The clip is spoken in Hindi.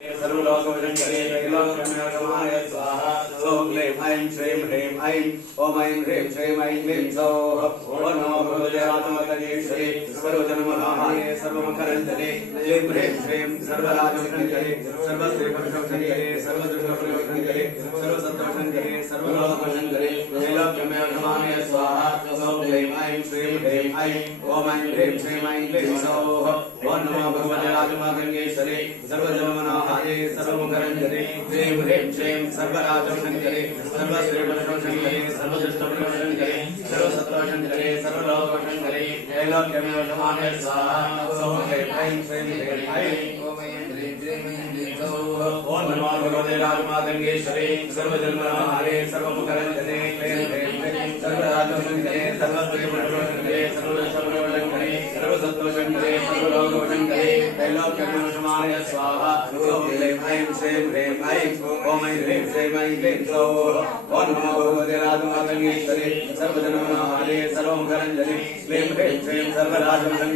सर्वलोकविजङ्करे त्रैलोक्यमेकमाय स्वाहा ॐ क्लीं ऐं श्रीं ह्रीं ऐं ॐ ऐं ह्रीं श्रीं ऐं क्लीं सौः ॐ नमो भगवते आत्मतनीश्वरे सर्वजन्मनाहाय सर्वमकरञ्जने क्लीं ह्रीं श्रीं सर्वराजशङ्करे सर्वश्रीपरिशङ्करे सर्वदुष्टपरिशङ्करे सर्वसत्त्वशङ्करे सर्वलोकशङ्करे त्रैलोक्यमेकमाय स्वाहा ॐ क्लीं ऐं श्रीं ह्रीं ऐं ॐ ऐं ह्रीं श्रीं ऐं क्लीं सौः ॐ नमो भगवते आत्मतनीश्वरे सर्वजन्मनाहाय सर्वमकरञ्जने क्लीं ह्रीं श्रीं सर्वराजशङ्करे सर्वश्रीपरिशङ्करे सर्वदुष्टपरिशङ्करे सर्वसत्त्वशङ्करे सर्वलोकशङ्करे त्रैलोक्यमेकमाय स्वाहा ॐ क्लीं ऐं श्रीं ह्रीं ऐं ॐ नमो भगवते राजमातङ्गेश्वरे सर्वजन्मनाहाय सर्वमकरञ्जने क्लीं ह्रीं सर्वराजशङ्करे सर्वश्रीपरिशङ्करे सर्वदुष्टपरिशङ्करे सर्वसत्त्वशङ्करे सर्वलोकशङ्करे त्रैलोक्यमेकमाय स्वाहा ॐ क्लीं ऐं श्रीं ह्रीं ऐं ॐ ऐं ह्रीं श्रीं ऐं क्लीं सौः ॐ नमो भगवते राजमातङ्गेश्वरे सर्वजन्मनाहाय सर्वमकरञ्जने क्लीं ह्रीं श्रीं सर्वराजशङ्करे